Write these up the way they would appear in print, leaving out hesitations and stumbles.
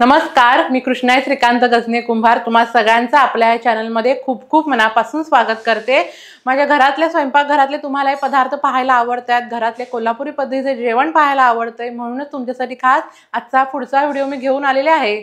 नमस्कार, मी कृष्णाई श्रीकांत गजने कुंभार तुम्हा सगळ्यांचं आपल्या या चॅनलमध्ये खूप खूप मनापासून स्वागत करते। माझ्या घरातले स्वयंपाकघरातले तुम्हाला हे पदार्थ पाहायला आवडतात, घरातले कोल्हापुरी पद्धतीचे जेवण पाहायला आवडतंय, म्हणूनच तुमच्यासाठी खास आजचा पुढचा व्हिडिओ मी घेऊन आलेले आहे।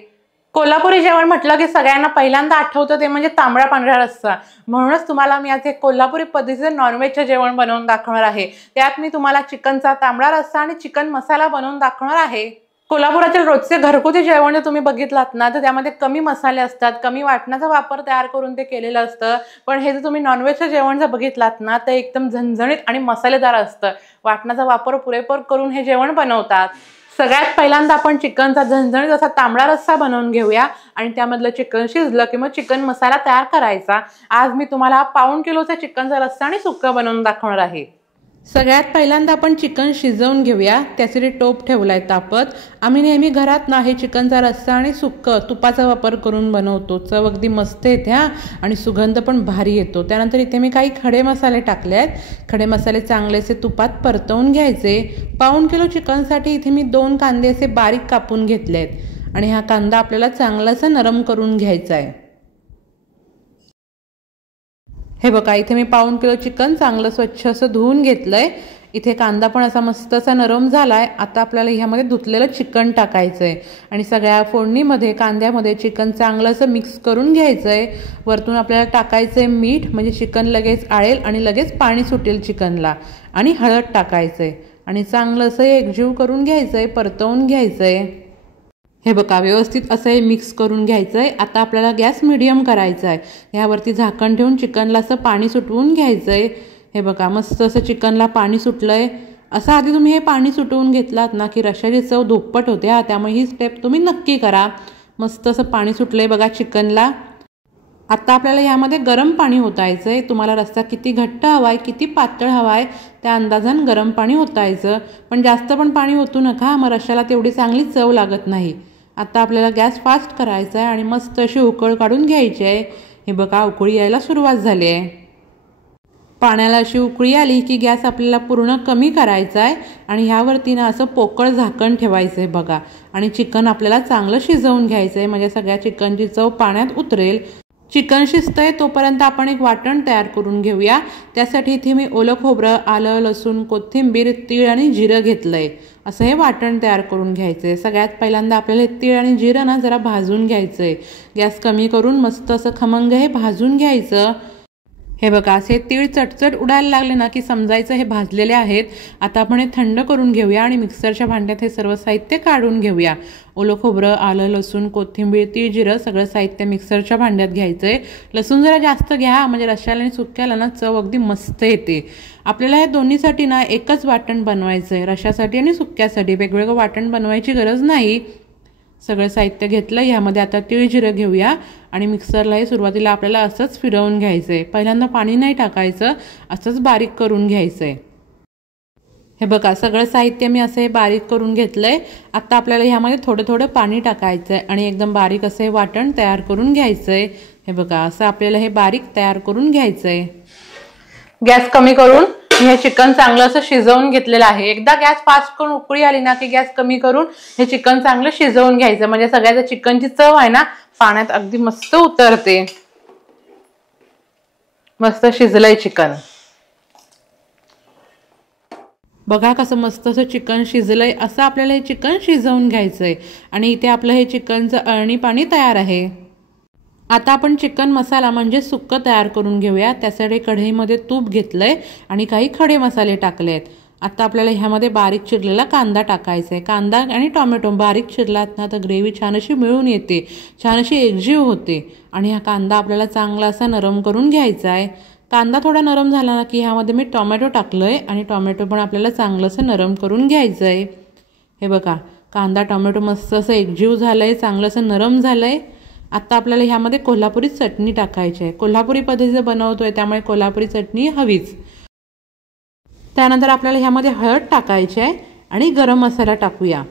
कोल्हापुरी जेवण म्हटलं की सगळ्यांना पहिल्यांदा आठवतं ते म्हणजे तांबडा पांढरा रस्सा। म्हणूनच तुम्हाला मी आज एक कोल्हापुरी पद्धतीचे नॉनव्हेजचे जेवण बनवून दाखवणार आहे। त्यात मी तुम्हाला चिकनचा तांबडा रस्सा आणि चिकन मसाला बनवून दाखवणार आहे। कोल्हापुरातील रोजचे घरगुती जेवण तुम्ही बघितलात ना तर त्यामध्ये कमी मसाले असतात, कमी वाटणाचा वापर तयार करून ते केलेलं असतं। पण हे जर तुम्ही नॉनव्हेजचे जेवण जर बघितलात ना तर एकदम झणझणीत आणि मसालेदार असतं। वाटणाचा वापर पुरेपूर करून हे जेवण बनवतात। सगळ्यात पहिल्यांदा आपण चिकनचा झणझणीत असा तांबडा रस्सा बनवून घेऊया आणि त्यामधलं चिकन शिजलं की मग चिकन मसाला तयार करायचा। आज मी तुम्हाला पाऊण किलोचा चिकनचा रस्सा आणि सुक्का बनवून दाखवणार आहे। सगळ्यात पहिल्यांदा आपण चिकन शिजवून घेऊया। त्यासाठी टोप ठेवलाय तापत। आम्ही नेहमी घरात ना हे चिकनचा रस्सा आणि सुक्का तुपाचा वापर करून बनवतो। चव अगदी मस्त येते आणि सुगंध पण भारी येतो। त्यानंतर इथे मी काही खडे मसाले टाकले आहेत। खडे मसाले चांगलेसे तुपात परतवून घ्यायचे। पाऊण किलो चिकनसाठी इथे मी 2 कांदे असे बारीक कापून घेतलेत आणि हा कांदा आपल्याला चांगलासा नरम करून घ्यायचा आहे। हे बघा, इथे मी पाऊण किलो चिकन चांगलं स्वच्छ असं धुवून घेतलंय। इथे कांदा पण असा मस्त असा नरम झालाय। आता आपल्याला ह्यामध्ये धुतलेलं चिकन टाकायचंय आणि सगळ्या फोडणीमध्ये कांद्यामध्ये चिकन चांगलं असं मिक्स करून घ्यायचंय। वरतून आपल्याला टाकायचंय मीठ, म्हणजे चिकन लगेच आळेल आणि लगेच पाणी सुटेल चिकनला, आणि हळद टाकायचंय आणि चांगलं असं एकजीव करून घ्यायचंय, परतवून घ्यायचंय। हे बघा, व्यवस्थित असं हे मिक्स करून घ्यायचंय। आता आपल्याला गॅस मीडियम करायचा आहे। यावरती झाकण ठेवून चिकनला असं पाणी सुटवून घ्यायचंय। हे बघा, मस्त असं चिकनला पाणी सुटलंय। असं आधी तुम्ही हे पाणी सुटवून घेतलात ना की रश्श्याची चव दुप्पट होते। त्यामुळे ही स्टेप तुम्ही नक्की करा। मस्त असं पाणी सुटलंय बघा चिकनला। आता आपल्याला यामध्ये गरम पाणी ओतायचंय। तुम्हाला रस्सा किती घट्ट हवाय, किती पातळ हवाय त्या अंदाजाने गरम पाणी ओतायचं, पण जास्त पण पाणी ओतू नका, मग रश्श्याला तेवढी चांगली चव लागत नाही। आता आपल्याला गॅस फास्ट करायचा आहे आणि मस्त अशी उकळ काढून घ्यायची आहे। हे बघा, उकळी यायला सुरुवात झाली आहे। पाण्याला अशी उकळी आली की गॅस आपल्याला पूर्ण कमी करायचा आहे आणि ह्यावरती ना असं पोकळ झाकण ठेवायचं आहे बघा, आणि चिकन आपल्याला चांगलं शिजवून घ्यायचं आहे, म्हणजे सगळ्या चिकनची चव पाण्यात उतरेल। चिकन शिजतंय तोपर्यंत आपण एक वाटण तयार करून घेऊया। त्यासाठी इथे मी ओलं खोबरं, आलं, लसूण, कोथिंबीर, तीळ आणि जिरं घेतलंय। असं हे वाटण तयार करून घ्यायचंय। सगळ्यात पहिल्यांदा आपल्याला तीळ आणि जिरं ना जरा भाजून घ्यायचंय। गॅस कमी करून मस्त असं खमंग हे भाजून घ्यायचं। हे बघा, असे तीळ चटचट उडायला लागले ना की समजायचं हे भाजलेले आहेत। आता आपण हे थंड करून घेऊया आणि मिक्सरच्या भांड्यात हे सर्व साहित्य काढून घेऊया। ओलं खोबरं, आलं, लसूण, कोथिंबीर, तीळ, जिरं सगळं साहित्य मिक्सरच्या भांड्यात घ्यायचंय। लसूण जरा जास्त घ्या, म्हणजे रश्श्याला आणि सुक्याला ना चव अगदी मस्त येते। आपल्याला हे दोन्हीसाठी ना एकच वाटण बनवायचंय, रश्श्यासाठी आणि सुक्यासाठी वेगवेगळं वाटण बनवायची गरज नाही। सगळं साहित्य घेतलं। यामध्ये आता तीळ जिरं घेऊया आणि मिक्सरला हे सुरुवातीला आपल्याला असंच फिरवून घ्यायचंय। पहिल्यांदा पाणी नाही टाकायचं, असंच बारीक करून घ्यायचंय। हे बघा, सगळं साहित्य मी असं बारीक करून घेतलंय। आता आपल्याला ह्यामध्ये थोडं थोडं पाणी टाकायचंय आणि एकदम बारीक असं वाटण तयार करून घ्यायचंय। हे बघा, असं आपल्याला हे बारीक तयार करून घ्यायचंय। गॅस कमी करून हे चिकन चांगलं असं शिजवून घेतलेलं आहे। एकदा गॅस फास्ट करून उकळी आली ना की गॅस कमी करून हे चिकन चांगलं शिजवून घ्यायचं, म्हणजे सगळ्या चिकनची चव आहे ना पाण्यात अगदी मस्त उतरते। मस्त शिजलंय चिकन। बघा कसं मस्त असं चिकन शिजलंय। असं आपल्याला हे चिकन शिजवून घ्यायचंय आणि इथे आपलं हे चिकनचं अळणी पाणी तयार आहे। आता आपण चिकन मसाला म्हणजे सुक्क तयार करून घेऊया। त्यासाठी कढईमध्ये तूप घेतलंय आणि काही खडे मसाले टाकलेत। आता आपल्याला ह्यामध्ये बारीक चिरलेला कांदा टाकायचा आहे। कांदा आणि टोमॅटो बारीक चिरलात ना तर ग्रेव्ही छान अशी मिळून येते, छान अशी एकजीव होते। आणि हा कांदा आपल्याला चांगला असा नरम करून घ्यायचा आहे। कांदा थोडा नरम झाला ना की ह्यामध्ये मी टोमॅटो टाकलोय आणि टोमॅटो पण आपल्याला चांगलं असं नरम करून घ्यायचं आहे। हे बघा, कांदा टोमॅटो मस्त असं एकजीव झालंय, चांगलं असं नरम झालंय। आता आपल्याला ह्यामध्ये कोल्हापुरी चटणी टाकायची आहे। कोल्हापुरी पद्धतीचं बनवतोय त्यामुळे कोल्हापुरी चटणी हवीच। त्यानंतर आपल्याला ह्यामध्ये हळद टाकायची आहे आणि गरम मसाला टाकूया।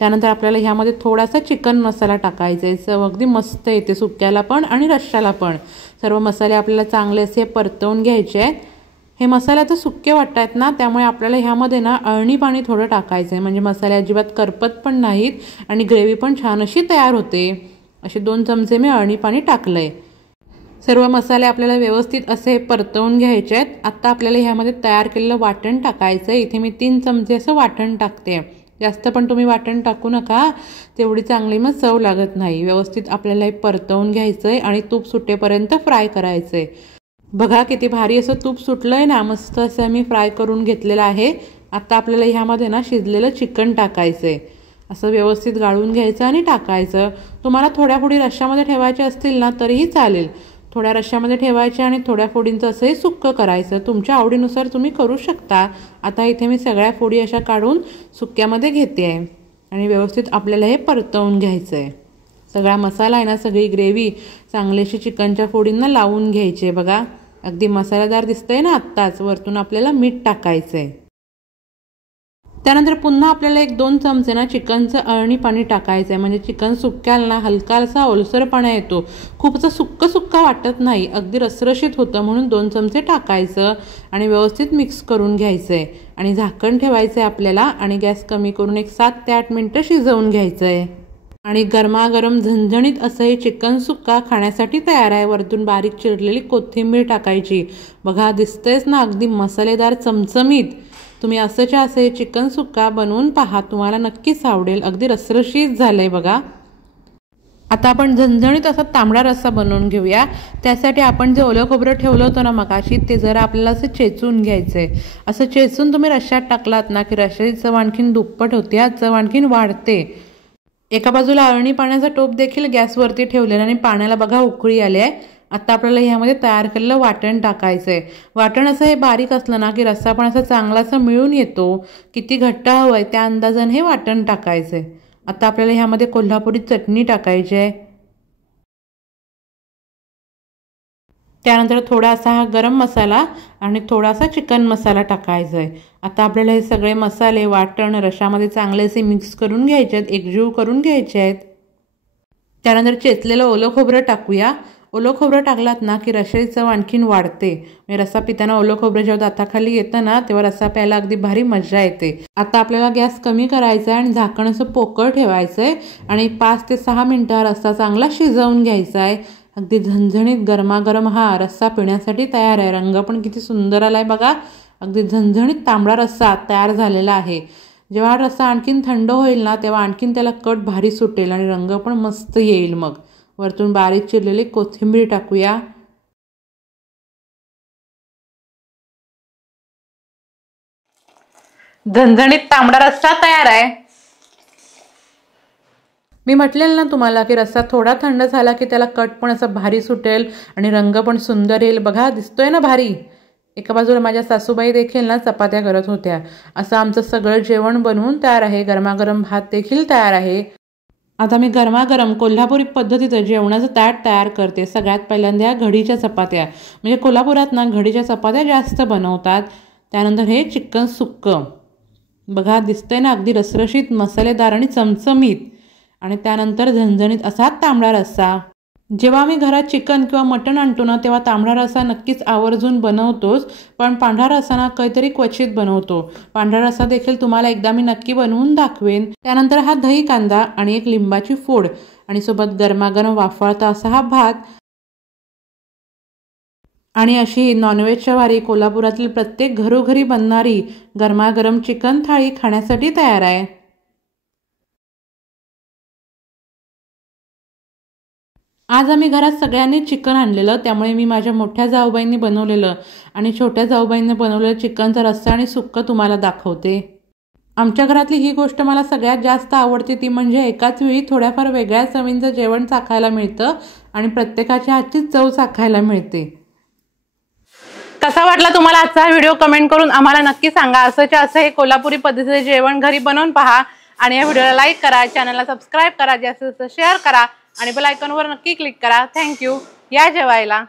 त्यानंतर आपल्याला ह्यामध्ये थोडासा चिकन मसाला टाकायचा आहे। चव अगदी मस्त येते सुक्याला पण आणि रश्श्याला पण। सर्व मसाले आपल्याला चांगले असे परतवून घ्यायचे आहेत। हे मसाले आता सुके वाटतात ना, त्यामुळे आपल्याला ह्यामध्ये ना अळणी पाणी थोडं टाकायचं आहे, म्हणजे मसाले अजिबात करपत पण नाहीत आणि ग्रेव्ही पण छान अशी तयार होते. असे 2 चमचे मी अळणी पाणी टाकलं आहे. सर्व मसाले आपल्याला व्यवस्थित असे परतवून घ्यायचे आहेत. आता आपल्याला ह्यामध्ये तयार केलेलं वाटण टाकायचं आहे. इथे मी 3 चमचे असं वाटण टाकते. जास्त पण तुम्ही वाटण टाकू नका, तेवढी चांगली मग चव लागत नाही. व्यवस्थित आपल्याला हे परतवून घ्यायचं आहे आणि तूप सुटेपर्यंत फ्राय करायचं आहे. बघा किती भारी असं तूप सुटलं आहे ना, मस्त असं मी फ्राय करून घेतलेलं आहे. आता आपल्याला ह्यामध्ये ना शिजलेलं चिकन टाकायचं आहे. असं व्यवस्थित गाळून घ्यायचं आणि टाकायचं. तुम्हाला थोड्या फोडी रश्श्यामध्ये ठेवायचे असतील ना तरीही चालेल. थोड्या रश्श्यामध्ये ठेवायचे आणि थोड्या फोडींचं असंही सुक्कं करायचं. तुमच्या आवडीनुसार तुम्ही करू शकता. आता इथे मी सगळ्या फोडी अशा काढून सुक्क्यामध्ये घेते आहे आणि व्यवस्थित आपल्याला हे परतवून घ्यायचं आहे. सगळा मसाला आहे ना, सगळी ग्रेव्ही चांगलीशी चिकनच्या फोडींना लावून घ्यायची आहे. बघा अगदी मसालेदार दिसतंय ना. आत्ताच वरतून आपल्याला मीठ टाकायचं आहे. त्यानंतर पुन्हा आपल्याला 1-2 चमचे ना चिकनचं अळणी पाणी टाकायचं आहे, म्हणजे चिकन सुक्याला ना हलकासा ओलसरपणा येतो. खूप असं सुक्कं वाटत नाही, अगदी रसरशीत होतं, म्हणून 2 चमचे टाकायचं आणि व्यवस्थित मिक्स करून घ्यायचं आहे आणि झाकण ठेवायचं आहे आपल्याला आणि गॅस कमी करून 7 ते 8 मिनटं शिजवून घ्यायचं आहे. आणि गरमागरम झणझणीत असं हे चिकन सुक्का खाण्यासाठी तयार आहे. वरतून बारीक चिरलेली कोथिंबीर टाकायची. बघा दिसतंयच ना, अगदी मसालेदार चमचमीत. तुम्ही असंच्या असं चिकन सुक्का बनवून पहा, तुम्हाला नक्कीच आवडेल. अगदी रसरशीत झालंय बघा. आता आपण झणझणीत असा तांबडा रस्सा बनवून घेऊया. त्यासाठी आपण जे ओलं खोबरं ठेवलं होतं ना मगाशी, ते जरा आपल्याला असं चेचून घ्यायचंय. असं चेचून तुम्ही रश्श्यात टाकलात ना की रश्श्याची चव आणखीन दुप्पट होते, हा चव आणखीन वाढते. एका बाजूला अळणी पाण्याचा टोप देखील गॅसवरती ठेवलेला आणि पाण्याला बघा उकळी आली आहे. आता आपल्याला ह्यामध्ये तयार केलेलं वाटण टाकायचं आहे. वाटण असं हे बारीक असलं ना की रस्सा पण असा चांगला असा मिळून येतो. किती घट्ट हवं आहे त्या अंदाजाने हे वाटण टाकायचं आहे. आता आपल्याला ह्यामध्ये कोल्हापुरी चटणी टाकायची आहे. त्यानंतर थोडासा हा गरम मसाला आणि थोडासा चिकन मसाला टाकायचा आहे. आता आपल्याला हे सगळे मसाले वाटण रश्श्यामध्ये चांगले असे मिक्स करून घ्यायचे आहेत, एकजीव करून घ्यायचे आहेत. त्यानंतर चेचलेलं ओलं खोबरं टाकूया. ओलं खोबरं टाकलात ना की रश्श्याची चव आणखीन वाढते. म्हणजे रस्सा पिताना ओलं खोबरं जेव्हा दाताखाली येतं ना तेव्हा रस्सा प्यायला अगदी भारी मजा येते. आता आपल्याला गॅस कमी करायचा आहे आणि झाकण असं पोकळ ठेवायचं आहे आणि 5 ते 6 मिनिटं रस्सा चांगला शिजवून घ्यायचा आहे. अगदी झणझणीत गरमागरम हा रस्सा पिण्यासाठी तयार आहे. रंग पण किती सुंदर आलाय बघा. अगदी झणझणीत तांबडा रस्सा तयार झालेला आहे. जेव्हा हा रस्सा आणखीन थंड होईल ना तेव्हा आणखीन त्याला कट भारी सुटेल आणि रंग पण मस्त येईल. मग वरतून बारीक चिरलेली कोथिंबीर टाकूया. झणझणीत तांबडा रस्सा तयार आहे. मी म्हटलेलं ना तुम्हाला की रस्सा थोडा थंड झाला की त्याला कट पण असं भारी सुटेल आणि रंग पण सुंदर येईल. बघा दिसतोय ना भारी. एका बाजूला माझ्या सासूबाई देखील ना चपात्या करत होत्या. असं आमचं सगळं जेवण बनवून तयार आहे. गरमागरम भात देखील तयार आहे. आता मी गरमागरम कोल्हापुरी पद्धतीचं जेवणाचं ताट तयार करते. सगळ्यात पहिल्यांदा घडीच्या चपात्या, म्हणजे कोल्हापुरात ना घडीच्या चपात्या जास्त बनवतात. त्यानंतर हे चिकन सुक्कं बघा दिसतंय ना, अगदी रसरशीत मसालेदार आणि चमचमीत. आणि त्यानंतर झणझणीत असा तांबडा रस्सा. जेव्हा आम्ही घरात चिकन किंवा मटण आणतो ना तेव्हा तांबडा रस्सा नक्कीच आवर्जून बनवतोच, पण पांढरा रस्सा ना काहीतरी क्वचित बनवतो. पांढरा रस्सा देखील तुम्हाला एकदा मी नक्की बनवून दाखवेन. त्यानंतर हा दही कांदा आणि एक लिंबाची फोड आणि सोबत गरमागरम वाफाळता असा हा भात आणि अशी नॉनव्हेजच्या वारी कोल्हापुरातील प्रत्येक घरोघरी बनणारी गरमागरम चिकन थाळी खाण्यासाठी तयार आहे. आज आम्ही घरात सगळ्यांनी चिकन आणलेलं, त्यामुळे मी माझ्या मोठ्या जाऊबाईंनी बनवलेलं आणि छोट्या जाऊबाईंनी बनवलेलं चिकनचा रस्सा आणि सुक्कं तुम्हाला दाखवते. आमच्या घरातली ही गोष्ट मला सगळ्यात जास्त आवडते, ती म्हणजे एकाच वेळी थोड्याफार वेगळ्या चवींचं जेवण चाखायला मिळतं आणि प्रत्येकाच्या हातची चव चाखायला मिळते. कसा वाटला तुम्हाला आजचा हा व्हिडिओ कमेंट करून आम्हाला नक्की सांगा. असंच्या असं हे कोल्हापुरी पद्धतीचे जेवण घरी बनवून पहा आणि या व्हिडिओला लाईक करा, चॅनलला सबस्क्राईब करा, जास्तीत जास्त शेअर करा आणि बेल आयकॉनवर नक्की क्लिक करा. थँक्यू. या जेवायला.